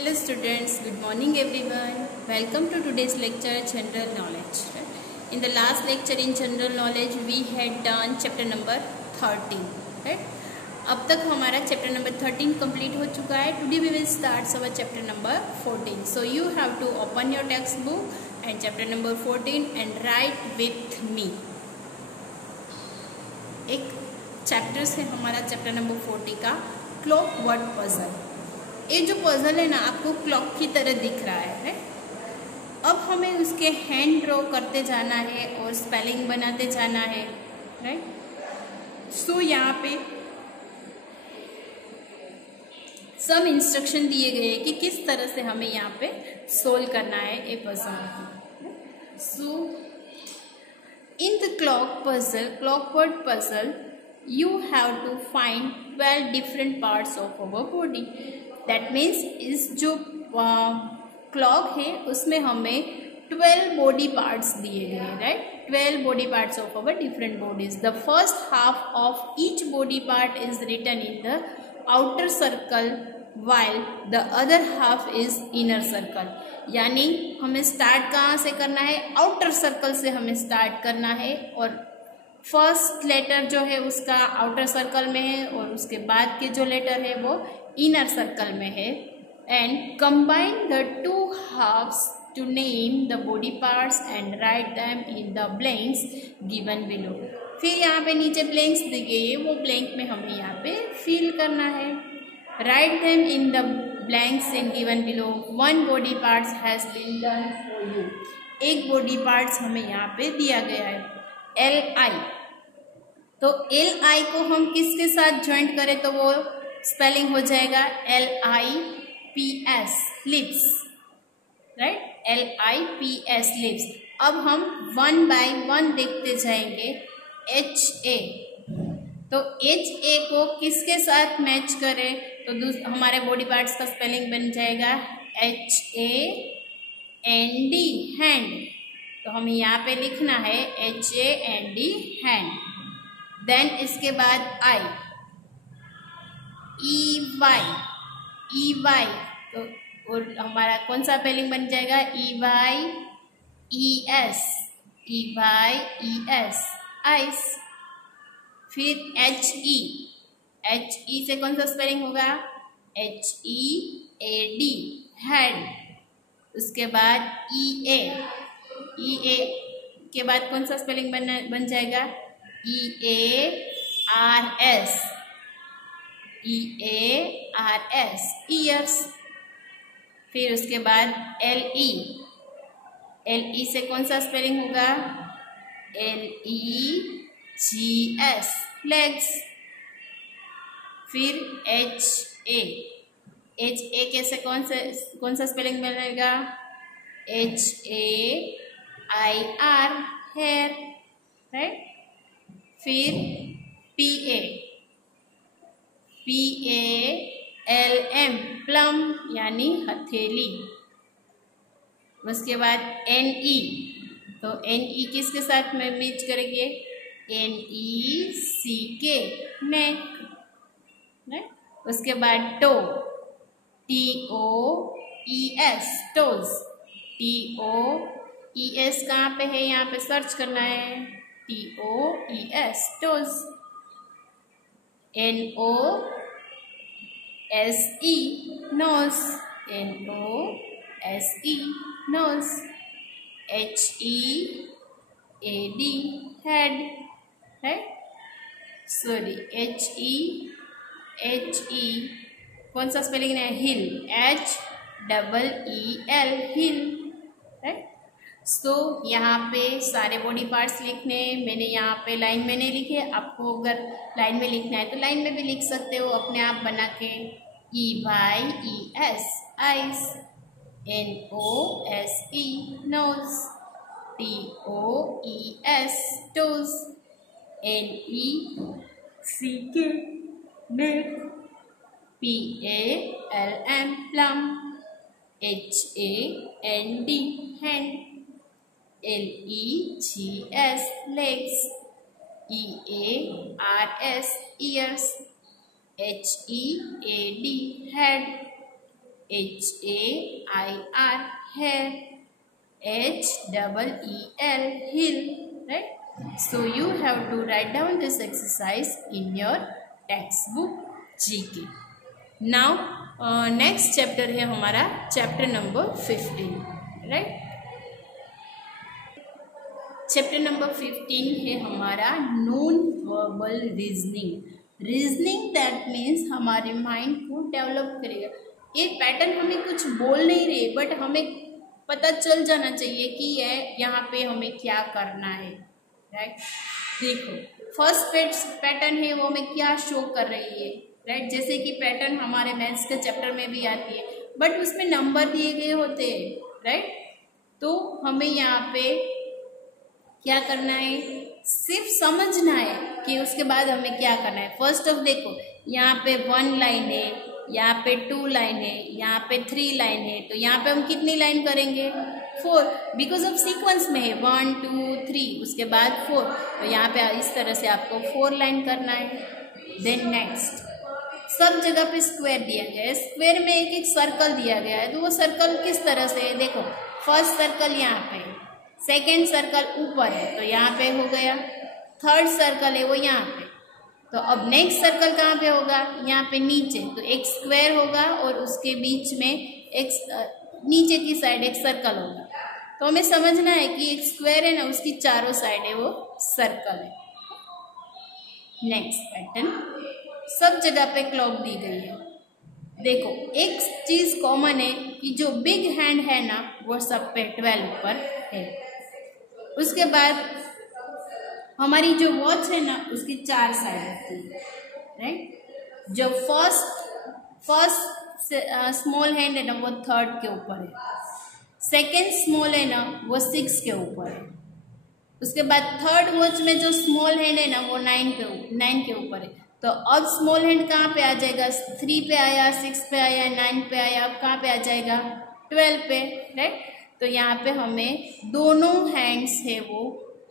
Hello students, good morning everyone. Welcome to today's lecture General Knowledge. In the last lecture in General Knowledge we had done chapter number 13. Right? अब तक हमारा chapter number 13 complete हो चुका है. Today we will start our chapter number 14. So you have to open your textbook and chapter number 14 and write with me. एक chapter से हमारा chapter number 40 का क्लॉक वर्ड पजल. ये जो पजल है ना आपको क्लॉक की तरह दिख रहा है. अब हमें उसके हैंड ड्रॉ करते जाना है और स्पेलिंग बनाते जाना है. राइट. सो यहाँ पे सब इंस्ट्रक्शन दिए गए हैं कि किस तरह से हमें यहाँ पे सोल्व करना है ये puzzle. So in the clock word puzzle you have to find 12 different parts of our body. That means इस जो क्लॉक है उसमें हमें 12 बॉडी पार्ट्स दिए गए हैं. Right. 12 body parts of our different bodies. The first half of each body part is written in the outer circle while the other half is inner circle. यानी हमें स्टार्ट कहाँ से करना है? आउटर सर्कल से हमें स्टार्ट करना है और फर्स्ट लेटर जो है उसका आउटर सर्कल में है और उसके बाद के जो लेटर है वो इनर सर्कल में है. And combine the two halves to name the body parts and write them in the blanks given below. फिर यहाँ पे नीचे ब्लैंक्स दी गई है, वो ब्लैंक में हमें यहाँ पे फिल करना है. Write them in the blanks and given below. One body parts has been done for you. एक बॉडी पार्ट्स हमें यहाँ पे दिया गया है LI. तो LI को हम किसके साथ ज्वाइंट करें तो वो स्पेलिंग हो जाएगा LIPS lips. Right. LIPS lips. अब हम 1 बाय 1 देखते जाएंगे. HA. तो HA को किसके साथ मैच करें तो हमारे बॉडी पार्ट्स का स्पेलिंग बन जाएगा HAND हैंड. तो हमें यहाँ पे लिखना है HAND हैंड. देन इसके बाद I EY. तो और हमारा कौन सा स्पेलिंग बन जाएगा? EYES ice. फिर HE से कौन सा स्पेलिंग होगा? HEAD head. उसके बाद EA के बाद कौन सा स्पेलिंग बन जाएगा? EARS years. फिर उसके बाद LE से कौन सा स्पेलिंग होगा? LEGS legs. फिर HA कैसे कौन सा स्पेलिंग बनेगा? HAIR hair. राइट. फिर PALM प्लम यानी हथेली. उसके बाद NE. तो NE किसके साथ में मैच करेंगे? NECK नेक. उसके बाद TOES टोज. TOES कहाँ पे है? यहाँ पे सर्च करना है. TOES toes. NOSE nose. Nose. HEAD head. Right. Sorry HE कौन सा स्पेलिंग है? हिल. HEEL हिल. राइट. सो यहाँ पे सारे बॉडी पार्ट्स लिखने. मैंने यहाँ पे लाइन में नहीं लिखे. आपको अगर लाइन में लिखना है तो लाइन में भी लिख सकते हो अपने आप बना के. EYES eyes. NOSE nose. TOES toes. NECK neck. PALM palm. HAND hand. LEGS legs. EARS ears. HEAD head. HAIR hair, HEEL hill, right? So you have to write down this exercise in your textbook GK. Now next chapter है हमारा chapter number 15, right? Chapter number 15 है हमारा non verbal reasoning. Reasoning that means हमारे mind को develop करेगा. ये pattern हमें कुछ बोल नहीं रहे, बट हमें पता चल जाना चाहिए कि ये यहाँ पे हमें क्या करना है, राइट? देखो फर्स्ट पैटर्न है वो हमें क्या शो कर रही है, राइट? जैसे कि पैटर्न हमारे मैथ्स के चैप्टर में भी आती है, बट उसमें नंबर दिए गए होते हैं, राइट? तो हमें यहाँ पे क्या करना है, सिर्फ समझना है कि उसके बाद हमें क्या करना है. फर्स्ट ऑफ देखो यहाँ पे 1 लाइन है, यहाँ पे 2 लाइन है, यहाँ पे 3 लाइन है, तो यहाँ पे हम कितनी लाइन करेंगे, 4, बिकॉज ऑफ सीक्वेंस में है 1 2 3, उसके बाद 4, तो यहाँ पे इस तरह से आपको 4 लाइन करना है. देन नेक्स्ट सब जगह पे स्क्वायर दिया गया है, स्क्वायर में एक एक सर्कल दिया गया है, तो वो सर्कल किस तरह से है, देखो फर्स्ट सर्कल यहाँ पे, सेकेंड सर्कल ऊपर है तो यहाँ पे हो गया, थर्ड सर्कल है वो यहाँ पे, तो अब नेक्स्ट सर्कल कहाँ पे होगा, यहाँ पे नीचे, तो एक स्क्वायर होगा और उसके बीच में एक नीचे की साइड एक सर्कल होगा. तो हमें समझना है कि एक स्क्वायर है ना, उसकी चारों साइड है वो सर्कल है. नेक्स्ट पैटर्न सब जगह पे क्लॉक दी गई है. देखो एक चीज कॉमन है कि जो बिग हैंड है ना वो सब पे 12 पर है. उसके बाद हमारी जो वॉच है ना उसकी 4 साइड होती है, राइट? जो फर्स्ट स्मॉल हैंड है ना वो 3rd के ऊपर है, सेकेंड स्मॉल है ना वो 6 के ऊपर है, उसके बाद थर्ड वॉच में जो स्मॉल हैंड है ना वो 9 के ऊपर है. तो अब स्मॉल हैंड कहाँ पे आ जाएगा, 3 पे आया, 6 पे आया, 9 पे आया, अब कहाँ पे आ जाएगा, 12 पे, राइट? तो यहाँ पे हमें दोनों हैंड्स है वो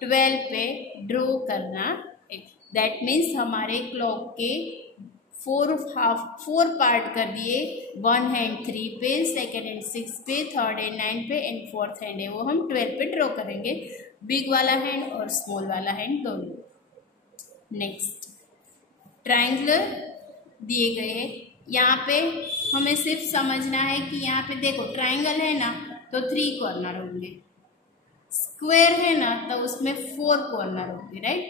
12 पे ड्रॉ करना है. दैट मीन्स हमारे क्लॉक के 4 पार्ट कर दिए. 1 हैंड 3 पे, सेकेंड हैंड 6 पे, थर्ड हैंड 9 पे एंड फोर्थ हैंड है वो हम 12 पे ड्रॉ करेंगे. बिग वाला हैंड और स्मॉल वाला हैंड दोनों. नेक्स्ट ट्रायंगुलर दिए गए हैं. यहाँ पे हमें सिर्फ समझना है कि यहाँ पे देखो ट्रायंगल है ना तो 3 कॉर्नर होंगे, स्क्वायर है ना तो उसमें 4 कॉर्नर होंगे, राइट?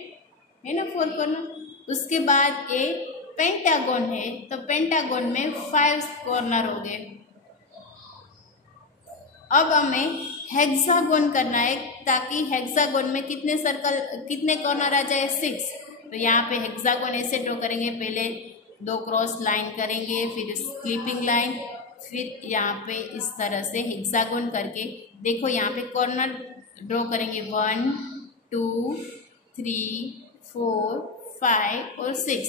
है ना 4 कॉर्नर. उसके बाद एक पेंटागन है तो पेंटागन में 5 कॉर्नर हो गए. अब हमें हेक्सागन करना है, ताकि हेक्सागन में कितने कॉर्नर आ जाए, 6. तो यहाँ पे हेक्सागन ऐसे ड्रॉ करेंगे, पहले 2 क्रॉस लाइन करेंगे, फिर स्लीपिंग लाइन, फिर यहाँ पे इस तरह से हेक्सागन करके देखो यहाँ पे कॉर्नर ड्रॉ करेंगे 1 2 3 4 5 और 6.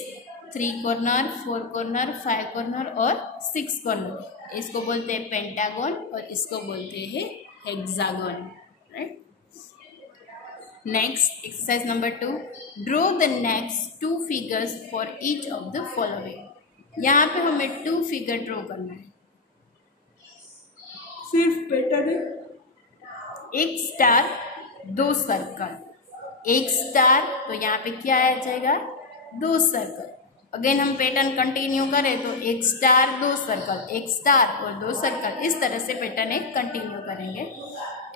3 कॉर्नर, 4 कॉर्नर, 5 कॉर्नर और 6 कॉर्नर. इसको बोलते हैं पेंटागन और इसको बोलते हैं hexagon, right? Next exercise number 2, draw the next 2 figures for each of the following. यहाँ पे हमें 2 फिगर ड्रॉ करना है. सिर्फ पैटर्न है, एक स्टार 2 सर्कल, एक स्टार, तो यहाँ पे क्या आ जाएगा, 2 सर्कल. अगेन हम पैटर्न कंटिन्यू करें तो एक स्टार 2 सर्कल, एक स्टार और 2 सर्कल, इस तरह से पैटर्न एक कंटिन्यू करेंगे.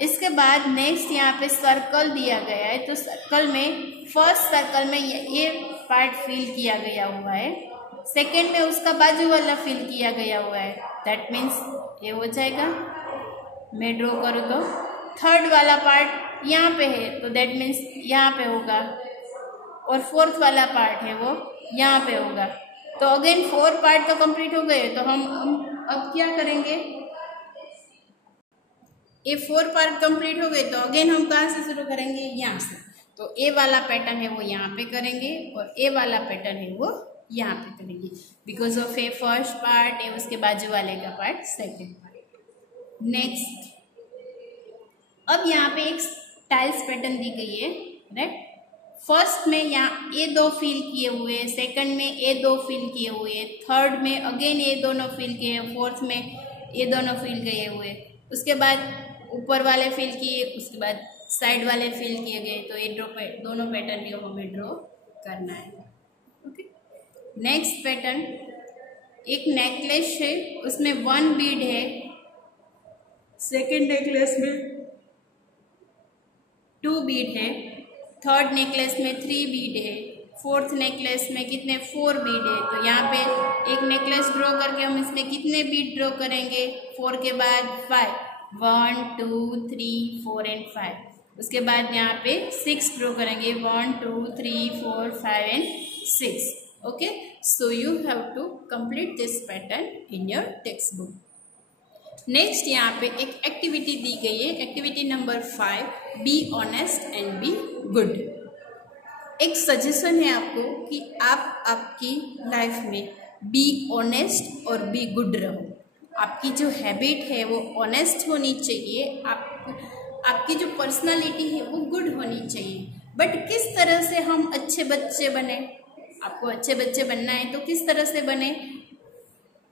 इसके बाद नेक्स्ट यहाँ पे सर्कल दिया गया है, तो सर्कल में फर्स्ट सर्कल में ये पार्ट फिल किया गया हुआ है, सेकेंड में उसका बाजू वाला फिल किया गया हुआ है. दैट मीन्स ये हो जाएगा. मैं ड्रॉ करूँ तो थर्ड वाला पार्ट यहाँ पे है तो दैट मीन्स यहाँ पे होगा, और फोर्थ वाला पार्ट है वो यहाँ पे होगा. तो अगेन 4 पार्ट तो कंप्लीट हो गए. तो हम अब क्या करेंगे, ये 4 पार्ट कंप्लीट हो गए तो अगेन हम कहाँ से शुरू करेंगे, यहाँ से. तो ए वाला पैटर्न है वो यहाँ पे करेंगे और ए वाला पैटर्न है वो यहाँ पे करेंगे, because of A first part है, उसके बाजू वाले का पार्ट सेकेंड पार्ट. नेक्स्ट अब यहाँ पे एक टाइल्स पैटर्न दी गई है, राइट? फर्स्ट में यहाँ ए 2 फिल किए हुए, सेकंड में ए 2 फिल किए हुए, थर्ड में अगेन ए दोनों फिल किए, फोर्थ में ये दोनों फिल किए हुए, उसके बाद ऊपर वाले फिल किए, उसके बाद साइड वाले फिल किए गए। तो ये दोनों पैटर्न को हमें ड्रॉ करना है। ओके, नेक्स्ट पैटर्न, एक नेकलेस है, उसमें 1 बीड है, सेकेंड नेकलेस में 2 बीड है, थर्ड नेकलेस में 3 बीड है, फोर्थ नेकलेस में कितने 4 बीड है। तो यहाँ पे एक नेकलेस ड्रॉ करके हम इसमें कितने बीड ड्रॉ करेंगे, 4 के बाद 5, 1 2 3 4 एंड 5। उसके बाद यहाँ पे 6 ड्रॉ करेंगे, 1 2 3 4 5 and 6। Okay, so you have to complete this pattern in your text book. Next यहाँ पे एक एक्टिविटी दी गई है, activity number 5, be honest and be good. एक सजेशन है आपको कि आप आपकी लाइफ में बी ऑनेस्ट और बी गुड रहो। आपकी जो हैबिट है वो ऑनेस्ट होनी चाहिए, आपकी जो पर्सनालिटी है वो गुड होनी चाहिए। बट किस तरह से हम अच्छे बच्चे बने, आपको अच्छे बच्चे बनना है तो किस तरह से बने,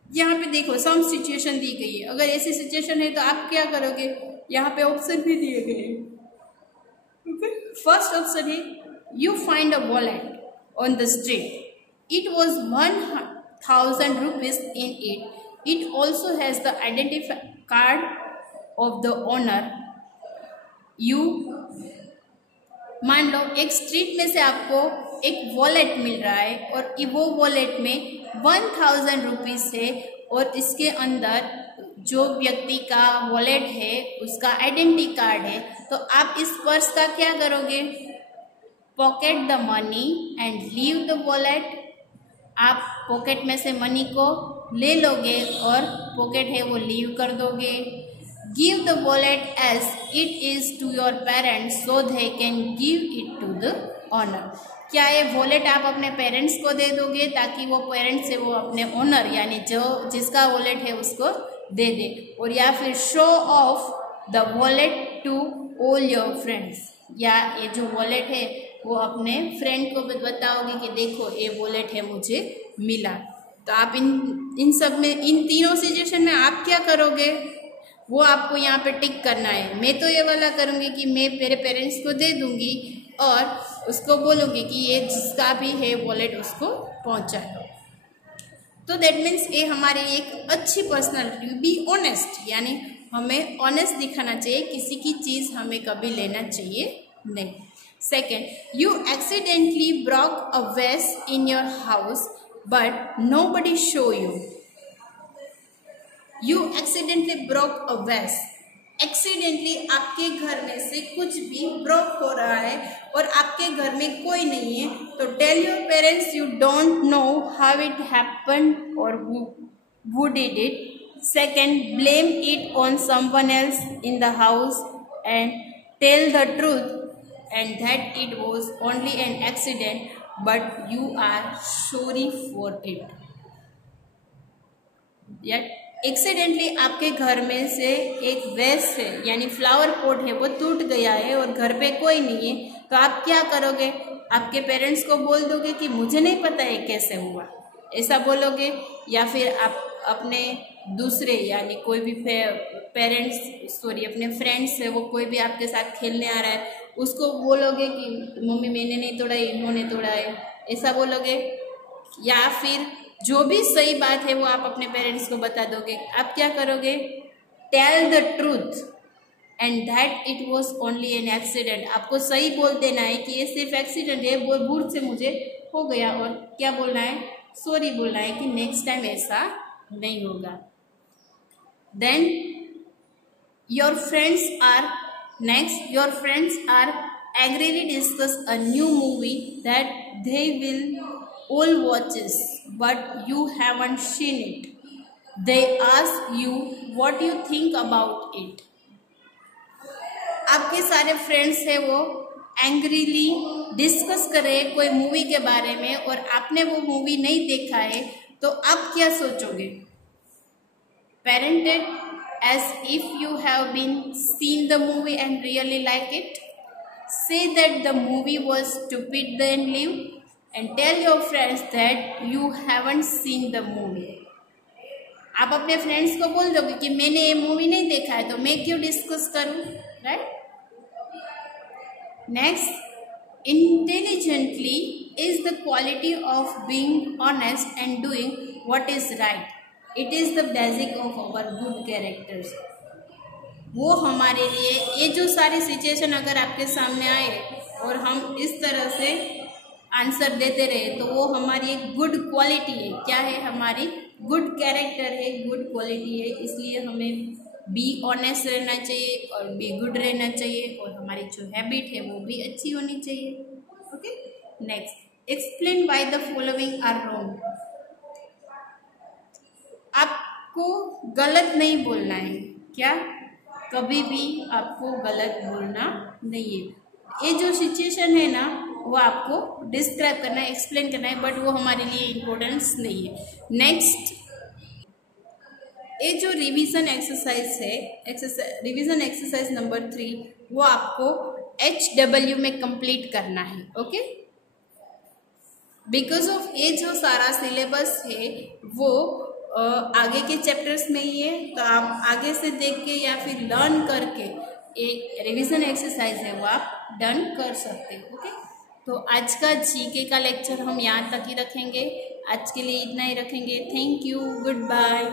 यहाँ पे देखो सम सिचुएशन दी गई है। अगर ऐसी सिचुएशन है तो आप क्या करोगे, यहाँ पे ऑप्शन भी दिए गए हैं। फर्स्ट ऑप्शन है, you find a wallet on the street, it was 1000 rupees in it, it also has the identity card of the owner. You मान लो एक स्ट्रीट में से आपको एक वॉलेट मिल रहा है और वो वॉलेट में 1000 रुपीज है और इसके अंदर जो व्यक्ति का वॉलेट है उसका आइडेंटिटी कार्ड है। तो आप इस पर्स का क्या करोगे, pocket the money and leave the wallet. आप पॉकेट में से मनी को ले लोगे और पॉकेट है वो लीव कर दोगे। Give the wallet as it is to your parents so they can give it to the owner. क्या ये वॉलेट आप अपने पेरेंट्स को दे दोगे ताकि वो पेरेंट्स से वो अपने ओनर यानी जो जिसका वॉलेट है उसको दे दे, और या फिर show off the wallet to all your friends, या ये जो वॉलेट है वो अपने फ्रेंड को बताओगे कि देखो ये वॉलेट है मुझे मिला। तो आप इन सब में, इन तीनों सिचुएशन में आप क्या करोगे वो आपको यहाँ पे टिक करना है। मैं तो ये वाला करूँगी कि मैं मेरे पेरेंट्स को दे दूँगी और उसको बोलूँगी कि ये जिसका भी है वॉलेट उसको पहुँचा दो। तो दैट मीन्स ये हमारी एक अच्छी पर्सनालिटी, बी ऑनेस्ट, यानी हमें ऑनेस्ट दिखाना चाहिए, किसी की चीज़ हमें कभी लेना चाहिए नहीं। Second, you accidentally broke a vase in your house but nobody show you. You accidentally broke a vase, accidentally आपके घर में से कुछ भी ब्रोक हो रहा है और आपके घर में कोई नहीं है, तो tell your parents you don't know how it happened और who did it. Second, blame it on someone else in the house and tell the truth and that it was only an accident but you are sorry for it. Yet accidentally आपके घर में से एक वेस है यानी flower pot है वो टूट गया है और घर पे कोई नहीं है, तो आप क्या करोगे, आपके पेरेंट्स को बोल दोगे कि मुझे नहीं पता है कैसे हुआ, ऐसा बोलोगे, या फिर आप अपने दूसरे यानी कोई भी अपने फ्रेंड्स है, वो कोई भी आपके साथ खेलने आ रहा है उसको बोलोगे कि मम्मी मैंने नहीं तोड़ा है, इन्होंने तोड़ा है, ऐसा बोलोगे। या फिर जो भी सही बात है वो आप अपने पेरेंट्स को बता दोगे। आप क्या करोगे, tell the truth and that it was only an accident. आपको सही बोल देना है कि ये सिर्फ एक्सीडेंट है, वो भूल से मुझे हो गया, और क्या बोलना है, सॉरी बोलना है कि नेक्स्ट टाइम ऐसा नहीं होगा। Then your friends are angrily discuss a new movie that they will all watches but you haven't seen it. They ask you what you think about it. आपके सारे फ्रेंड्स है वो एंग्रीली डिस्कस कर रहे हैं कोई मूवी के बारे में और आपने वो मूवी नहीं देखा है, तो आप क्या सोचोगे, parented as if you have been seen the movie and really like it. Say that the movie was stupid then leave and tell your friends that you haven't seen the movie. आप अपने friends को बोल दोगे कि मैंने ये movie नहीं देखा है तो मैं क्यों डिस्कस करूं, right. Next, intelligently is the quality of being honest and doing what is right. It is the basic of our good characters. वो हमारे लिए, ये जो सारी सिचुएशन अगर आपके सामने आए और हम इस तरह से आंसर देते रहे तो वो हमारी एक गुड क्वालिटी है। क्या है? हमारी गुड कैरेक्टर है, गुड क्वालिटी है। इसलिए हमें बी ऑनेस्ट रहना चाहिए और बी गुड रहना चाहिए और हमारी जो हैबिट है वो भी अच्छी होनी चाहिए। Okay, next, explain why the following are wrong. आपको गलत नहीं बोलना है। क्या? कभी भी आपको गलत बोलना नहीं है। ये जो सिचुएशन है ना वो आपको डिस्क्राइब करना है, एक्सप्लेन करना है, बट वो हमारे लिए इम्पोर्टेंस नहीं है। नेक्स्ट, ये जो रिवीजन एक्सरसाइज है, रिवीजन एक्सरसाइज नंबर 3, वो आपको HW में कंप्लीट करना है। ओके, बिकॉज ऑफ ये जो सारा सिलेबस है वो आगे के चैप्टर्स में ही है, तो आप आगे से देख के या फिर लर्न करके एक रिवीजन एक्सरसाइज है वो आप डन कर सकते हो। ओके, तो आज का जीके का लेक्चर हम यहाँ तक ही रखेंगे। आज के लिए इतना ही रखेंगे। Thank you, good bye.